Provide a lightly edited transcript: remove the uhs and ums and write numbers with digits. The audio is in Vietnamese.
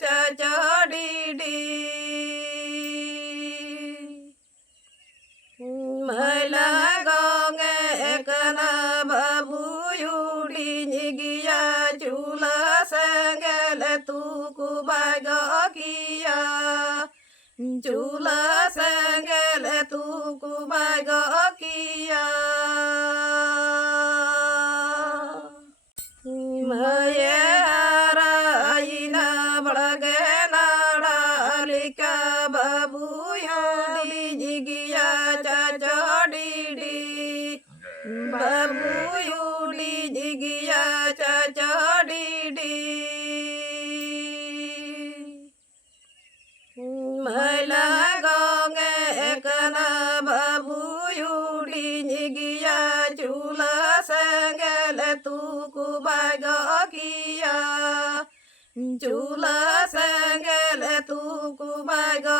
cha cha đi đi mai la go nghe kana babu yu đi nhị ya chu la sang le tu ku ba go kia chu la sang le tu ku ba go kia Mayarayina balagena dalika babuya dijigiya caca didi babuyu dijigiya caca didi Maila gonge ekana babuyu dijigiya chula sangele tuku bago kia chula sangele tuku bago